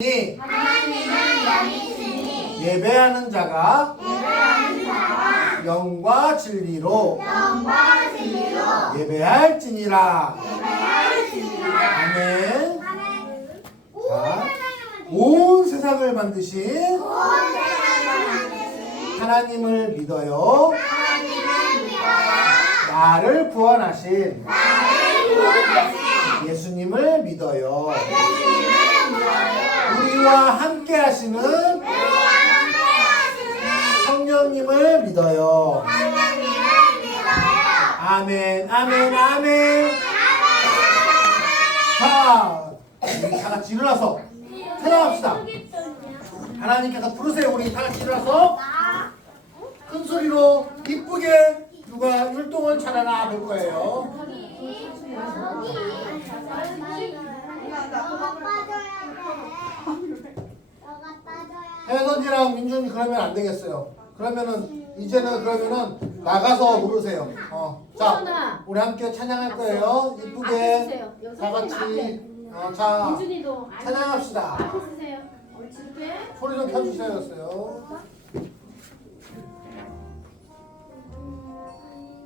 하나님은 영이 있으니 예배하는 자가 영과 진리로 예배할지니라. 아멘. 자, 온 세상을 만드신 하나님을 믿어요. 나를 구원하신 예수님을 믿어요. 우리와 함께 하시는 성령님을 믿어요. 아멘, 아멘, 아멘. 자, 우리 다 같이 일어나서 찬양합시다. 하나님께서 부르세요. 우리 다 같이 일어나서 큰 소리로 이쁘게 누가 율동을 찬양하 볼 거예요. 혜선이랑 민준이 그러면 안 되겠어요. 그러면은 이제는 그러면은 나가서 부르세요. 자, 우리 함께 찬양할 거예요. 이쁘게 다 같이 자 찬양합시다. 소리 좀 켜주세요.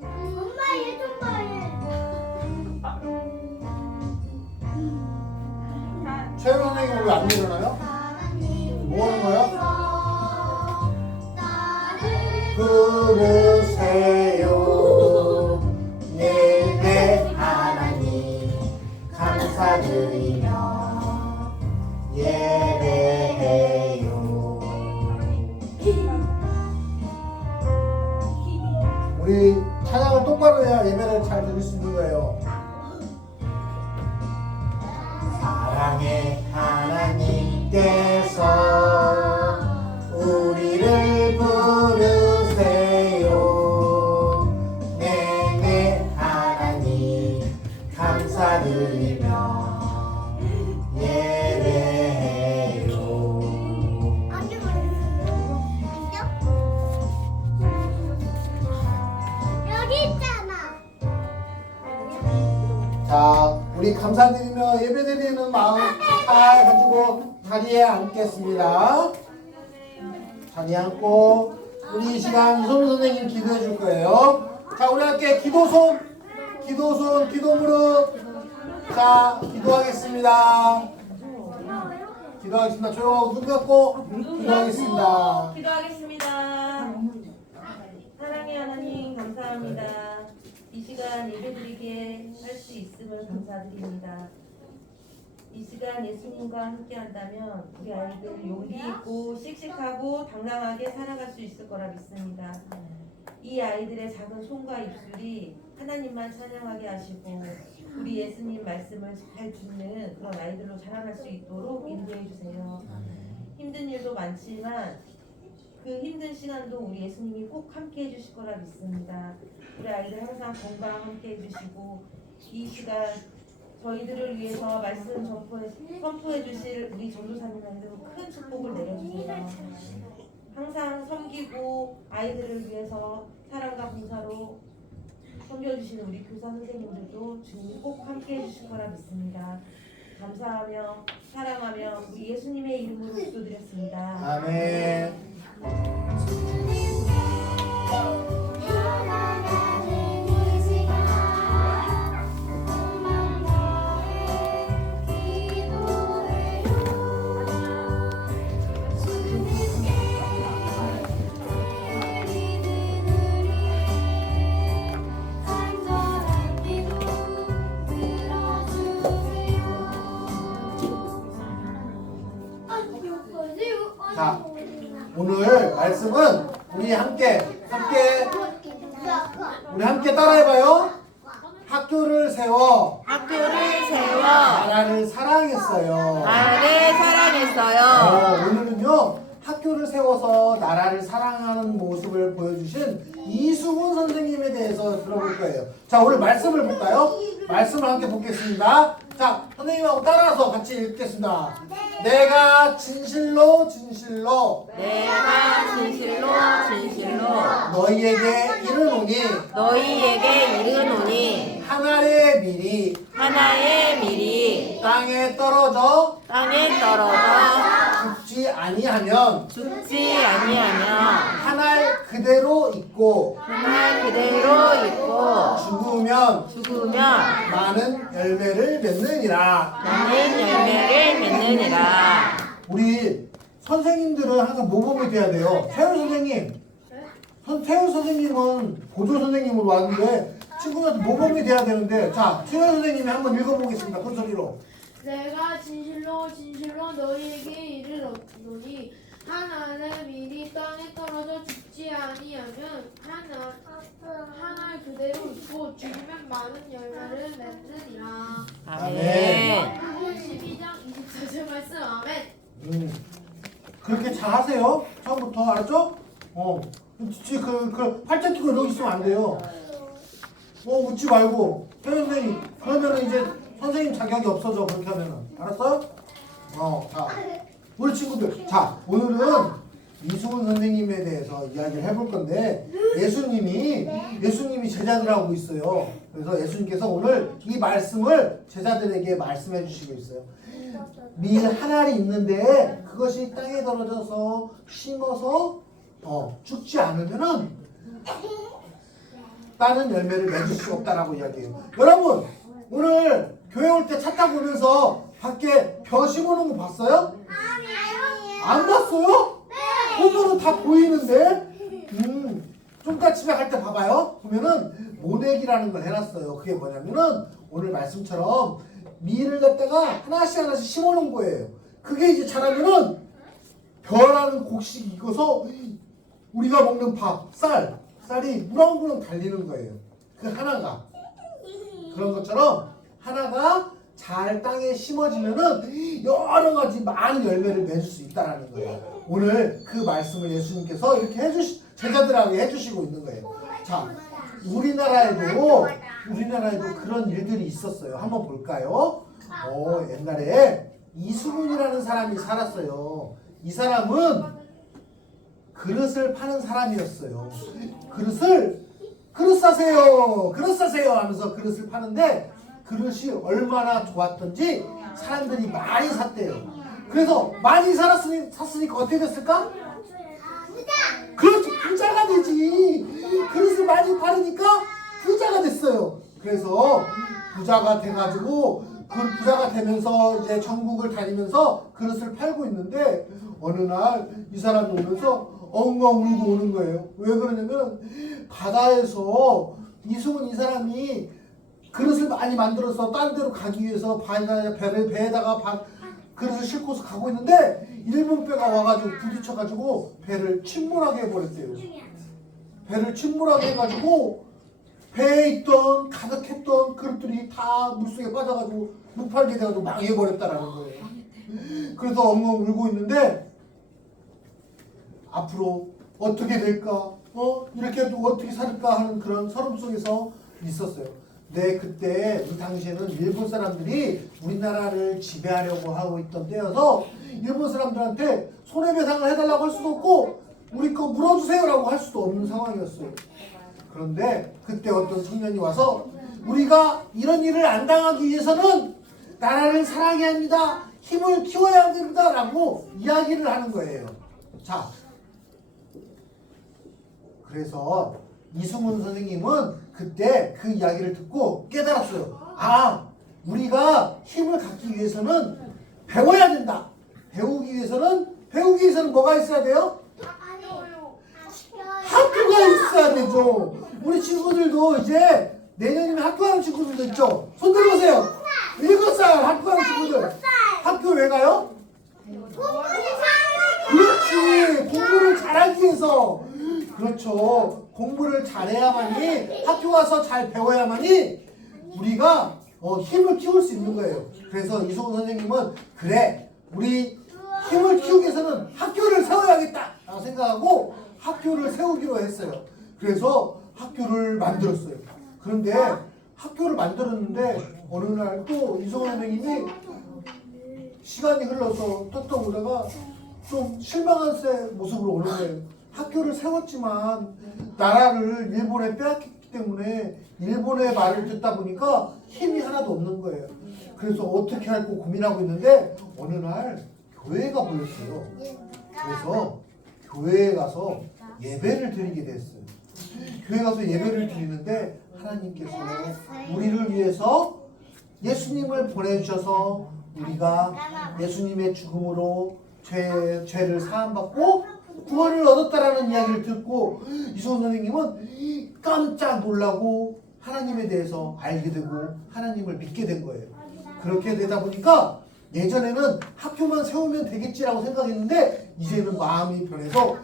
엄마 얘 좀 봐. 최영 선생님 왜 안 일어나요? 뭐 하는 거야? 부르세요. 예배 하나님 감사드리며 예배해요. 우리 찬양을 똑바로 해야 예배를 잘 드릴 수 있는 거예요. 사랑의 하나님께서 우리를 부르세요. 네 하나님 감사드리며 예배해요. 여기 있잖아. 자, 우리 감사드리며 예배드리는 마음 잘 가지고 자리에 앉겠습니다. 자리에 앉고 우리 이 시간 이소민 선생님 기도해 줄 거예요. 자, 우리 함께 기도손, 기도 무릎. 자, 기도하겠습니다. 조용하고 눈 감고 기도하겠습니다. 기도하겠습니다. 사랑의 하나님 감사합니다. 이 시간 예배드리게 할 수 있음을 감사드립니다. 이 시간 예수님과 함께 한다면 우리 아이들 용기 있고 씩씩하고 당당하게 살아갈 수 있을 거라 믿습니다. 이 아이들의 작은 손과 입술이 하나님만 찬양하게 하시고 우리 예수님 말씀을 잘 듣는 그런 아이들로 자라날 수 있도록 인도해 주세요. 힘든 일도 많지만 그 힘든 시간도 우리 예수님이 꼭 함께 해주실 거라 믿습니다. 우리 아이들 항상 건강 함께 해주시고 이 시간 저희들을 위해서 말씀 선포해 주실 우리 전도사님한테도 큰 축복을 내려주세요. 항상 섬기고 아이들을 위해서 사랑과 봉사로 섬겨주시는 우리 교사 선생님들도 주님이 꼭 함께 해주실 거라 믿습니다. 감사하며 사랑하며 우리 예수님의 이름으로 기도드렸습니다. 아멘. 자, 오늘 말씀은 우리 함께 따라해봐요. 학교를 세워 나라를 사랑했어요. 오늘은요 학교를 세워서 나라를 사랑하는 모습을 보여주신 이수훈 선생님에 대해서 들어볼 거예요. 자, 오늘 말씀을 볼까요? 말씀을 함께 보겠습니다. 자, 선생님하고 따라서 같이 읽겠습니다. 내가 진실로 너희에게 이르노니 하나의 밀이 땅에 떨어져 땅에 떨어져 죽지 아니하면 죽지 아니하며 한 알 그대로 있고 날 그대로 있고 죽으면 죽으면 많은 열매를 맺느니라. 많은 열매를 맺느니라. 우리 선생님들은 항상 모범이 돼야 돼요. 태훈 선생님, 태훈 선생님은 보조 선생님으로 왔는데 친구들한테 모범이 돼야 되는데, 자, 태훈 선생님이 한번 읽어보겠습니다. 큰 소리로. 내가 진실로 진실로 너희에게 이르노니 하나는 미리 땅에 떨어져 죽지 아니하면 하나 그대로 있고 죽으면 많은 열매를 맺느니라. 아멘. 12장 24절 말씀 아멘. 그렇게 잘 하세요. 처음부터 알았죠? 팔짱 끼고 이러고 있으면 안 돼요. 웃지 말고. 태훈 선생님, 그러면은 이제 선생님 자격이 없어져. 그렇게 하면은. 알았어? 자. 우리 친구들. 자, 오늘은 이수근 선생님에 대해서 이야기를 해볼 건데, 예수님이 제자들하고 있어요. 그래서 예수님께서 오늘 이 말씀을 제자들에게 말씀해 주시고 있어요. 밀 한 알이 있는데, 그것이 땅에 떨어져서 심어서, 죽지 않으면은, 다른 열매를 맺을 수 없다라고 이야기해요. 여러분, 오늘 교회 올 때 차 타고 오면서 밖에 벼 심어놓은 거 봤어요? 안 봤어요? 보면은 다 보이는데? 좀 이따 집에 갈 때 봐봐요. 보면은 모내기라는 걸 해놨어요. 그게 뭐냐면은 오늘 말씀처럼 밀을 갖다가 하나씩 심어놓은 거예요. 그게 이제 자라면은 벼라는 곡식이 익어서 우리가 먹는 밥, 쌀이 무럭무럭 달리는 거예요. 그 하나가. 그런 것처럼 하나가 잘 땅에 심어지면은 여러 가지 많은 열매를 맺을 수 있다라는 거예요. 오늘 그 말씀을 예수님께서 이렇게 제자들하고 해주시고 있는 거예요. 자, 우리나라에도 그런 일들이 있었어요. 한번 볼까요? 옛날에 이수근이라는 사람이 살았어요. 이 사람은 그릇을 파는 사람이었어요. 그릇 사세요 하면서 그릇을 파는데 그릇이 얼마나 좋았던지 사람들이 많이 샀대요. 그래서 많이 샀으니까 어떻게 됐을까? 그렇죠. 부자가 되지. 그릇을 많이 팔으니까 부자가 됐어요. 그래서 부자가 돼가지고 부자가 되면서 이제 전국을 다니면서 그릇을 팔고 있는데 어느 날 이 사람이 오면서 엉엉 울고 오는 거예요. 왜 그러냐면 바다에서 이승훈 이 사람이 그릇을 많이 만들어서 딴 데로 가기 위해서 배에다가 그릇을 싣고서 가고 있는데 일본 배가 와가지고 부딪혀가지고 배를 침몰하게 해버렸대요. 배를 침몰하게 해가지고 배에 가득했던 그릇들이 다 물속에 빠져가지고 무팔게 돼가지고 망해버렸다라는 거예요. 그래서 엉엉 울고 있는데 앞으로 어떻게 될까? 이렇게 또 어떻게 살까 하는 그런 서름 속에서 있었어요. 네, 그때 이 당시에는 일본 사람들이 우리나라를 지배하려고 하고 있던 때여서 일본 사람들한테 손해배상을 해달라고 할 수도 없고 우리 거 물어주세요라고 할 수도 없는 상황이었어요. 그런데 그때 어떤 청년이 와서 우리가 이런 일을 안 당하기 위해서는 나라를 사랑해야 합니다. 힘을 키워야 됩니다. 라고 이야기를 하는 거예요. 자, 그래서 이승훈 선생님은 그때 그 이야기를 듣고 깨달았어요. 우리가 힘을 갖기 위해서는 배워야 된다. 배우기 위해서는 뭐가 있어야 돼요? 학교가 있어야 되죠. 우리 친구들도 이제 내년이면 학교 가는 친구들도 있죠. 손 들어보세요. 7살 학교 가는 친구들. 학교 왜 가요? 그렇지. 공부를 잘하기 위해서. 그렇죠. 공부를 잘해야만이 학교 가서 잘 배워야만이 우리가 힘을 키울 수 있는 거예요. 그래서 이승훈 선생님은 그래 우리 힘을 키우기 위해서는 학교를 세워야겠다 라고 생각하고 학교를 세우기로 했어요. 그래서 학교를 만들었어요. 그런데 학교를 만들었는데 어느 날 또 이승훈 선생님이 시간이 흘러서 떡떡 오다가 좀 실망한 모습으로 오는 거예요. 학교를 세웠지만 나라를 일본에 빼앗겼기 때문에 일본의 말을 듣다 보니까 힘이 하나도 없는 거예요. 그래서 어떻게 할까 고민하고 있는데 어느 날 교회가 보였어요. 그래서 교회에 가서 예배를 드리게 됐어요. 교회 가서 예배를 드리는데 하나님께서 우리를 위해서 예수님을 보내주셔서 우리가 예수님의 죽음으로 죄를 사함받고 구원을 얻었다라는 이야기를 듣고 이소은 선생님은 깜짝 놀라고 하나님에 대해서 알게 되고 하나님을 믿게 된 거예요. 그렇게 되다 보니까 예전에는 학교만 세우면 되겠지라고 생각했는데 이제는 마음이 변해서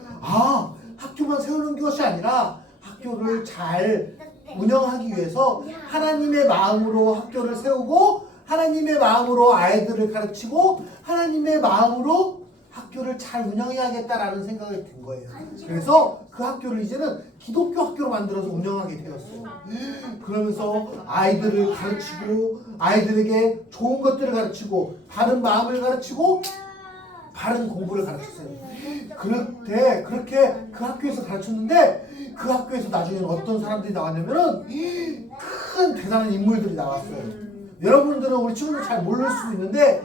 학교만 세우는 것이 아니라 학교를 잘 운영하기 위해서 하나님의 마음으로 학교를 세우고 하나님의 마음으로 아이들을 가르치고 하나님의 마음으로 학교를 잘 운영해야겠다라는 생각이 든 거예요. 그래서 그 학교를 이제는 기독교 학교로 만들어서 운영하게 되었어요. 그러면서 아이들을 가르치고 아이들에게 좋은 것들을 가르치고 바른 마음을 가르치고 바른 공부를 가르쳤어요. 그렇게 그 학교에서 가르쳤는데 그 학교에서 나중에는 어떤 사람들이 나왔냐면은 큰 대단한 인물들이 나왔어요. 여러분들은 우리 친구들 잘 모를 수도 있는데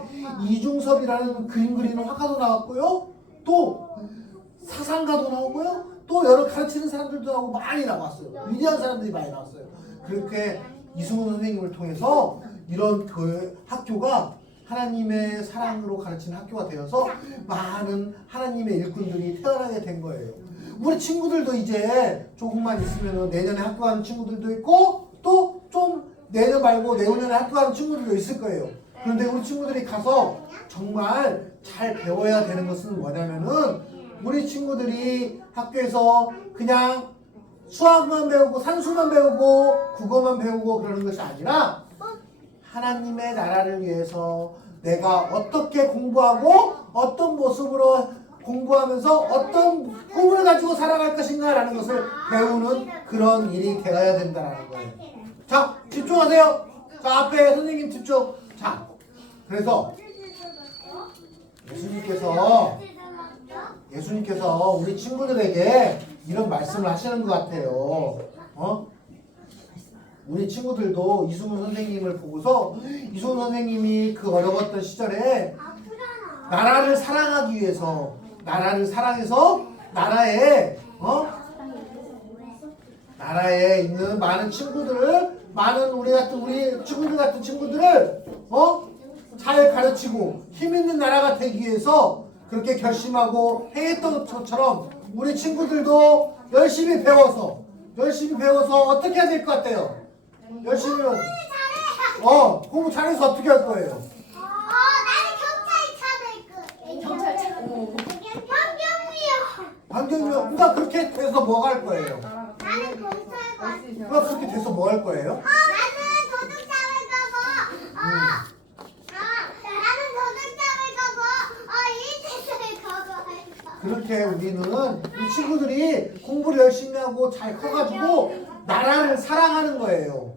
이중섭이라는 그림 그리는 화가도 나왔고요. 또 사상가도 나오고요. 또 여러 가르치는 사람들도 나오고 많이 나왔어요. 위대한 사람들이 많이 나왔어요. 그렇게 이승훈 선생님을 통해서 이런 교회 학교가 하나님의 사랑으로 가르치는 학교가 되어서 많은 하나님의 일꾼들이 태어나게 된 거예요. 우리 친구들도 이제 조금만 있으면 내년에 학교 가는 친구들도 있고 또 좀 내년 말고 내후년에 학교 가는 친구들도 있을 거예요. 그런데 우리 친구들이 가서 정말 잘 배워야 되는 것은 뭐냐면은 우리 친구들이 학교에서 그냥 수학만 배우고 산수만 배우고 국어만 배우고 그러는 것이 아니라 하나님의 나라를 위해서 내가 어떻게 공부하고 어떤 모습으로 공부하면서 어떤 꿈을 가지고 살아갈 것인가 라는 것을 배우는 그런 일이 되어야 된다는 거예요. 자, 집중하세요. 자, 앞에 선생님 집중. 자, 그래서 예수님께서 우리 친구들에게 이런 말씀을 하시는 것 같아요. 우리 친구들도 이승훈 선생님을 보고서 이승훈 선생님이 그 어려웠던 시절에 나라를 사랑하기 위해서 나라를 사랑해서 나라에 있는 많은 친구들을 우리 친구들 같은 친구들을 잘 가르치고 힘 있는 나라가 되기 위해서 그렇게 결심하고 행했던 것처럼 우리 친구들도 열심히 배워서 어떻게 해야 될 것 같아요? 열심히 공부 잘해서 어떻게 할 거예요? 나는 경찰차 될 거야. 환경미화. 그러니까 그렇게 돼서 뭐 할 거예요? 나는 검찰관. 그러니까 그렇게 돼서 뭐 할 거예요? 나는 도둑잡을 거고. 나는 도둑잡을 거고. 일대를 거고 할 거. 그렇게 우리는 이 친구들이 공부를 열심히 하고 잘 커가지고 나라를 사랑하는 거예요.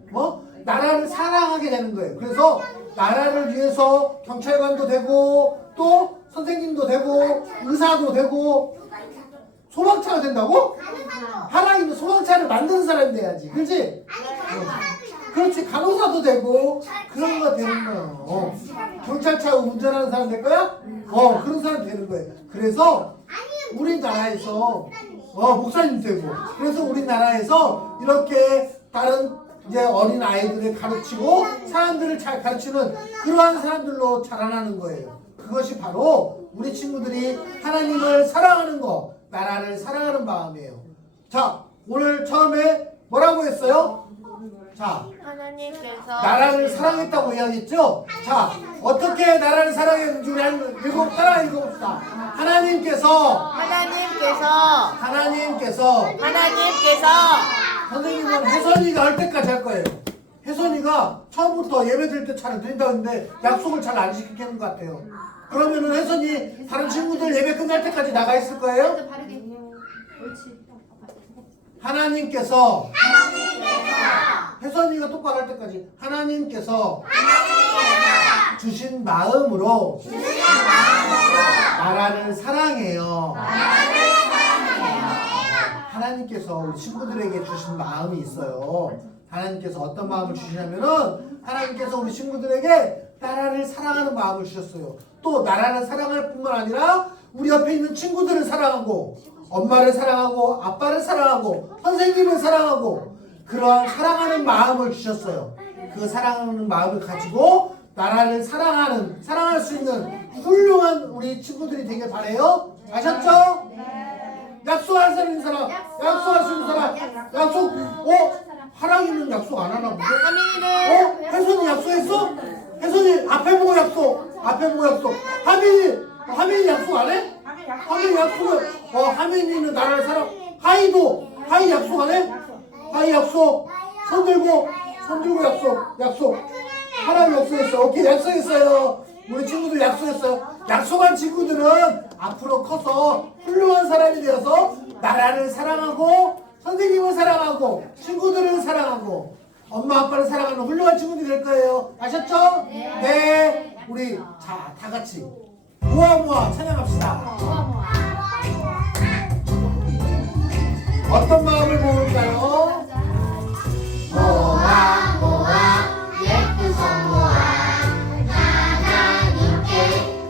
나라를 사랑하게 되는 거예요. 그래서 나라를 위해서 경찰관도 되고 또 선생님도 되고 의사도 되고 소방차가 된다고? 하나님은 소방차를 만드는 사람이 돼야지. 그렇지? 그렇지. 간호사도 되고 그런 거 되는 거야. 경찰차 운전하는 사람 될 거야? 그런 사람 되는 거예요. 그래서 우리나라에서 목사님 되고 그래서 우리나라에서 이렇게 다른 이제 어린 아이들을 가르치고 사람들을 잘 가르치는 그러한 사람들로 자라나는 거예요. 그것이 바로 우리 친구들이 하나님을 사랑하는 거, 나라를 사랑하는 마음이에요. 자, 오늘 처음에 뭐라고 했어요? 자, 하나님께서 나라를 사랑했다고 이야기했죠? 자, 어떻게 나라를 사랑했는지 우리 따라 읽어봅시다. 하나님께서 선생님은 혜선이가 할 때까지 할 거예요. 혜선이가 처음부터 예배 드릴 때 잘 드린다고 했는데 약속을 잘 안 지키는 것 같아요. 그러면은 혜선이 다른 친구들 예배 끝날 때까지 나가 있을 거예요? 하나님께서 혜선이가 똑바로 할 때까지 하나님께서 주신 마음으로 나라를 사랑해요. 하나님께서 우리 친구들에게 주신 마음이 있어요. 하나님께서 어떤 마음을 주시냐면은 하나님께서 우리 친구들에게 나라를 사랑하는 마음을 주셨어요. 또 나라를 사랑할 뿐만 아니라 우리 옆에 있는 친구들을 사랑하고 엄마를 사랑하고 아빠를 사랑하고 선생님을 사랑하고 그러한 사랑하는 마음을 주셨어요. 그 사랑하는 마음을 가지고 나라를 사랑할 수 있는 훌륭한 우리 친구들이 되길 바래요. 아셨죠? 약속할 수 있는 사람, 약속할 수 있는 사람, 약속. 하랑이는 약속 안 하나 보네. 하민이는 혜선이 약속했어? 혜선이 앞에 보고 약속. 하민이 약속 안 해? 하민이 약속을. 하민이는 나라를 사랑. 하이 약속 안 해? 하이 약속. 손 들고 약속. 하랑이 약속했어. 오케이, 약속했어요. 우리 친구들 약속했어요. 약속한 친구들은 앞으로 커서 훌륭한 사람이 되어서 나라를 사랑하고 선생님을 사랑하고 친구들을 사랑하고 엄마 아빠를 사랑하는 훌륭한 친구들이 될 거예요. 아셨죠? 네. 우리 다 같이 모아 찬양합시다. 어떤 마음을 모을까요? 모아 예쁜 손 모아 하나님께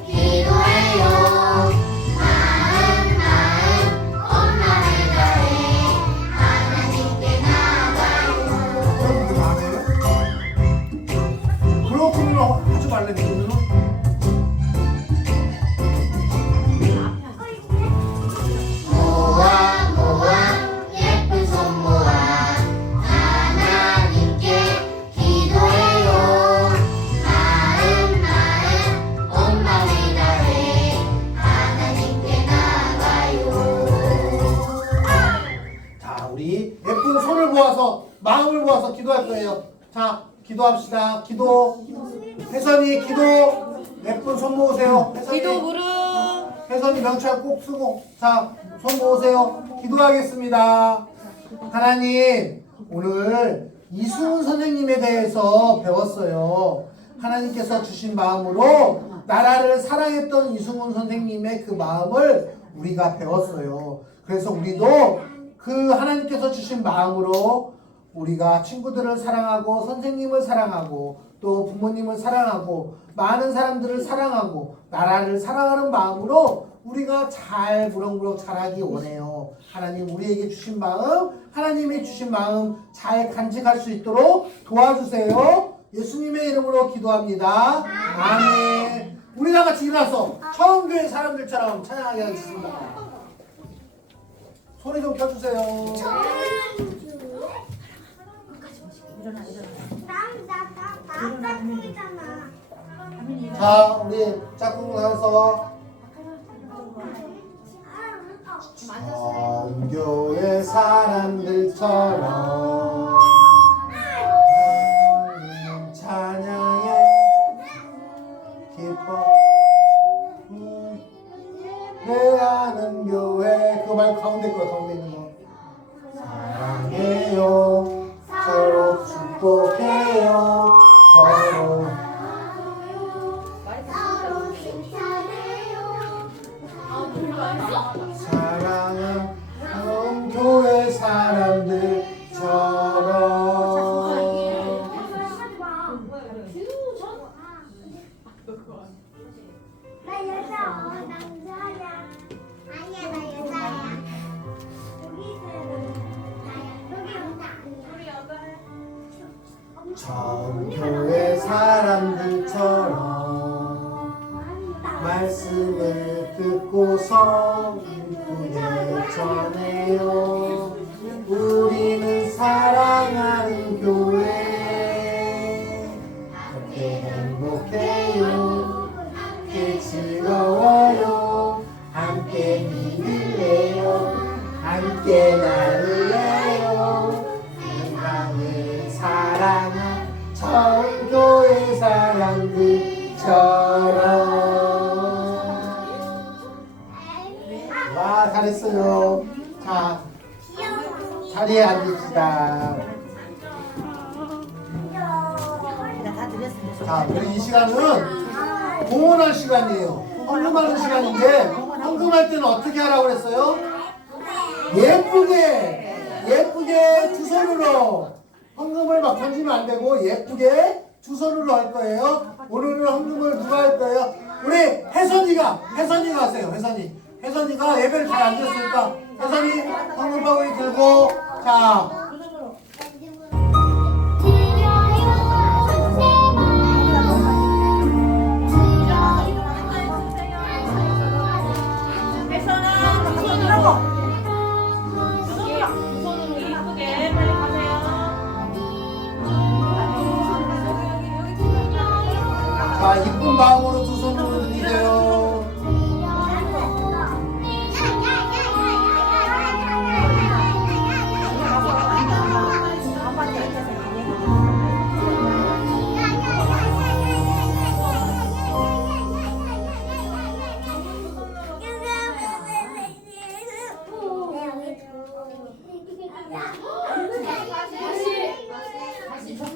기도해요. 마음 온 맘을 다해 하나님께 나가요. 그렇군요. 하지 말랬거든요. 모아 예쁜 손 모아 하나님께 기도해요. 마음 온 맘을 다해 하나님께 나가요. 자, 우리 예쁜 손을 모아서 마음을 모아서 기도할 거예요. 자, 기도합시다. 기도. 혜선이 기도. 예쁜 손 모으세요. 혜선이. 기도 무릎 혜선이 명찰 꼭 쓰고. 자, 손 모으세요. 기도하겠습니다. 하나님, 오늘 이승훈 선생님에 대해서 배웠어요. 하나님께서 주신 마음으로 나라를 사랑했던 이승훈 선생님의 그 마음을 우리가 배웠어요. 그래서 우리도 그 하나님께서 주신 마음으로 우리가 친구들을 사랑하고 선생님을 사랑하고 또 부모님을 사랑하고 많은 사람들을 사랑하고 나라를 사랑하는 마음으로 우리가 잘 무럭무럭 자라기 원해요. 하나님 우리에게 주신 마음, 하나님이 주신 마음 잘 간직할 수 있도록 도와주세요. 예수님의 이름으로 기도합니다. 아멘. 우리 다 같이 일어나서 처음 교회 사람들처럼 찬양하게 하겠습니다. 소리 좀 켜주세요. 자, 우리 짝꿍 나와서 전교회 사람들처럼 찬양에 기뻐 내 아는 교회 그 말 가운데 거야. 가운데 있는 거 사랑해요 서로 축복해요 서로 사랑은 교회 사람들처럼 나 여자 남자야. 아니야 나 여자야. 여기 있어요. 나야. 여기 여자 아니야. 전교회 사람들처럼 말씀을 듣고서 기쁘게 전해요. 우리는 사랑하는 교회 함께 행복해요. 함께 즐거워요. 함께 믿을래요. 함께 나눌래요. 세상을 사랑한 전교회 사람들처럼. 와, 잘했어요. 자, 자리에 앉읍시다. 자, 우리 이 시간은 공헌할 시간이에요. 헌금하는 시간인데 헌금할 때는 어떻게 하라고 그랬어요? 예쁘게 두 손으로 헌금을 막 던지면 안 되고 예쁘게 두 손으로 할 거예요. 오늘은 헌금을 누가 할 거예요? 우리 혜선이가 하세요. 혜선이가 예배를 잘 안 드렸으니까 혜선이 헌금 바구니 들고 자. 혜선아, 두 손으로. 여기 두 손으로 이쁘게 빨리 가세요. 자, 이쁜 마음으로 두 손으로 드리세요.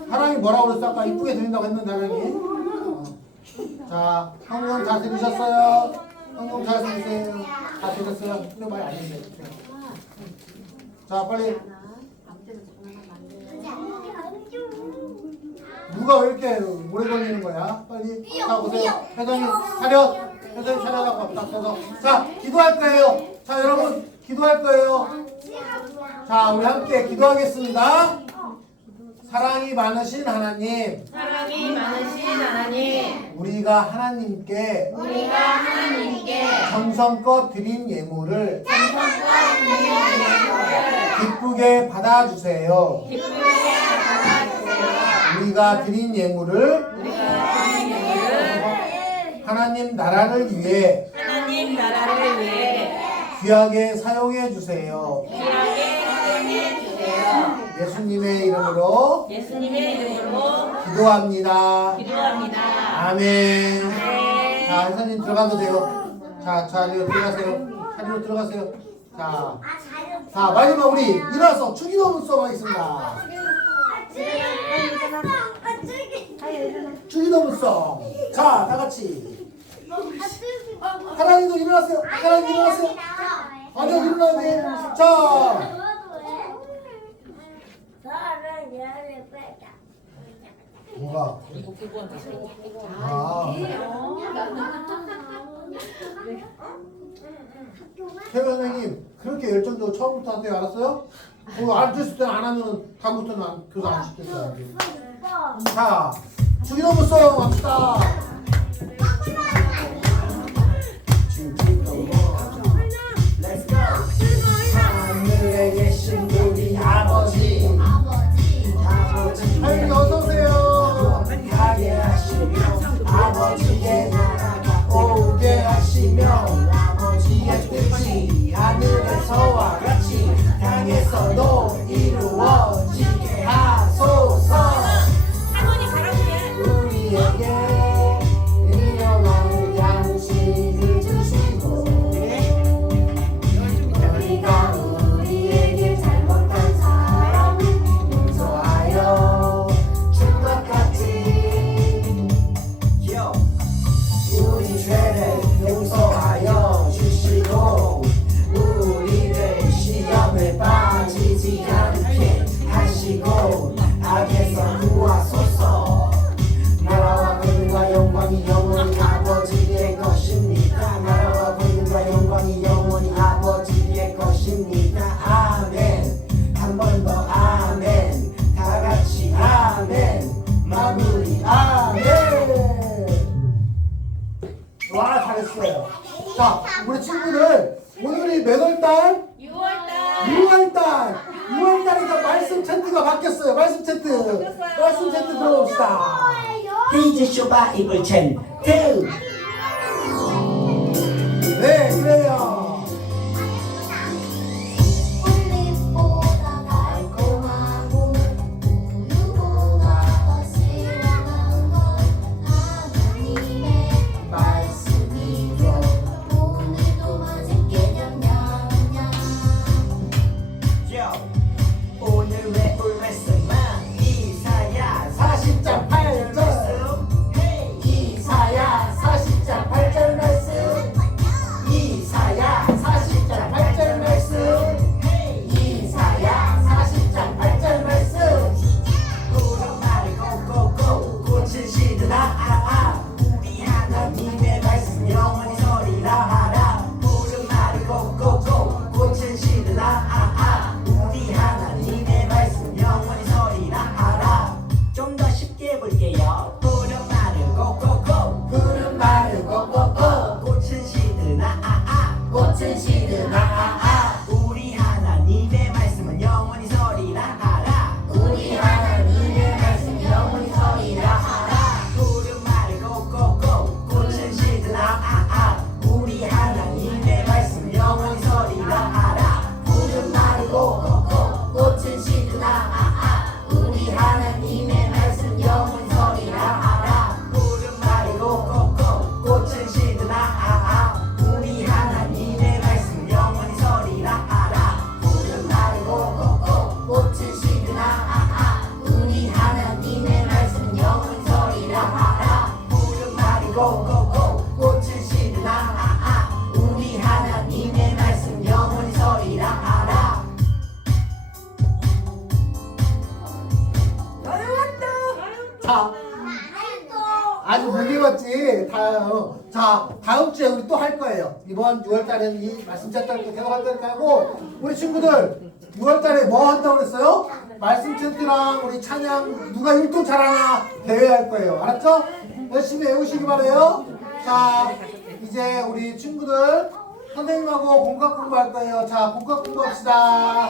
하랑이 뭐라고 그랬어? 아까 이쁘게 드린다고 했는데 하랑이. 자, 헌금 잘 드리셨어요? 헌금 잘 드리세요. 다 드렸어요? 근데 많이 안 했어요. 자, 빨리. 누가 왜 이렇게 오래 걸리는 거야? 빨리. 자, 보세요. 혜선이 차렷. 혜선이 차렷하고 딱 서서. 자, 기도할 거예요. 자, 여러분, 기도할 거예요. 자, 우리 함께 기도하겠습니다. 사랑이 많으신 하나님, 우리가 하나님께 정성껏 드린 예물을 기쁘게 받아주세요. 우리가 드린 예물을 하나님 나라를 위해 귀하게 사용해 주세요. 예수님의 이름으로 기도합니다. 아멘. 자, 혜선님 들어가도 돼요. 자, 자리로 들어가세요. 자, 마지막 우리 일어나서 주기도문 수업하겠습니다. 주기도문송. 자, 다 같이. 하나님도 일어나세요. 일어나야 돼. 자. 뭐가? 태우 선생님 그렇게 열정적으로 처음부터 하세요. 알았어요? 안 됐을 때는 안 하면 다음부터는 교사 안 시켰어요. 자, 주기도문 송 합시다. 하늘에 계신 우리 아버지 하나님 어서오세요. 하게 하시며 아버지의 나라가 오게 하시며 아버지의 뜻이 하늘에서와 같이 땅에서도 이루어지게 하소서. 우리에게 일용할 양식을 주시고 우리가 우리에게 잘못한 사람을 용서하여 준 것 같이 우리 죄를 용서하여 주시고 우리를 시험에 빠지지 않게 하시고 악에서 구하소서. 나라와 권능과 영광이 영원히 아버지의 것입니다. 나라와 권능과 영광이 영원히 아버지의 것입니다. 아멘. 한 번 더 아멘. 다 같이 아멘. 마무리 아멘. 와, 잘했어요. 자, 우리 친구들 오늘이 몇 월달? 6월달이니까 말씀 채트가 바뀌었어요. 말씀 채트 들어봅시다. 페이지 쇼 바이블 챈트. 네, 그래요. 꿀잎보다 달콤하고 우유보다 더 시원한 건 하나님의 말씀이죠. 오늘도 맛있게 냠냠냠. 오늘 외울 말씀은 이사야 40장 8절. 이사야 40장 꽃은 시드라 우리 하나님의 말씀은 영원히 서리라 하라 우리 하나님의 말씀 영원히 서리라 하라 푸른 말을 고고고 꽃은 시드라 우리 하나님의 말씀 영원히 서리라 하라 푸른 말이 고고고 꽃은 시드라 우리 하나님의 말씀 영원히 서리라 하라 푸른 말이 고고고 꽃은 시드라 우리 하나님의 말씀 영원히 서리라 하라 푸른 말이 고고고 꽃은 시드라 우리 하나님의 말씀 영원히 서리라 하라 푸른 말이 고고고 꽃은 시드라 우리 하나님의 말씀 영원히 서리라 하라 자, 아주 못 읽었지. 자, 다음 주에 우리 또 할 거예요. 이번 6월달에는 이 말씀 챕터를 또 계속 할 거니까 하고, 우리 친구들 6월달에 뭐 한다고 그랬어요? 말씀 챕터랑 우리 찬양 누가 율동 잘하나 대회할 거예요. 알았죠? 열심히 외우시기 바래요. 자, 이제 우리 친구들 선생님하고 공각 공부할 거예요. 자, 공각 공부합시다.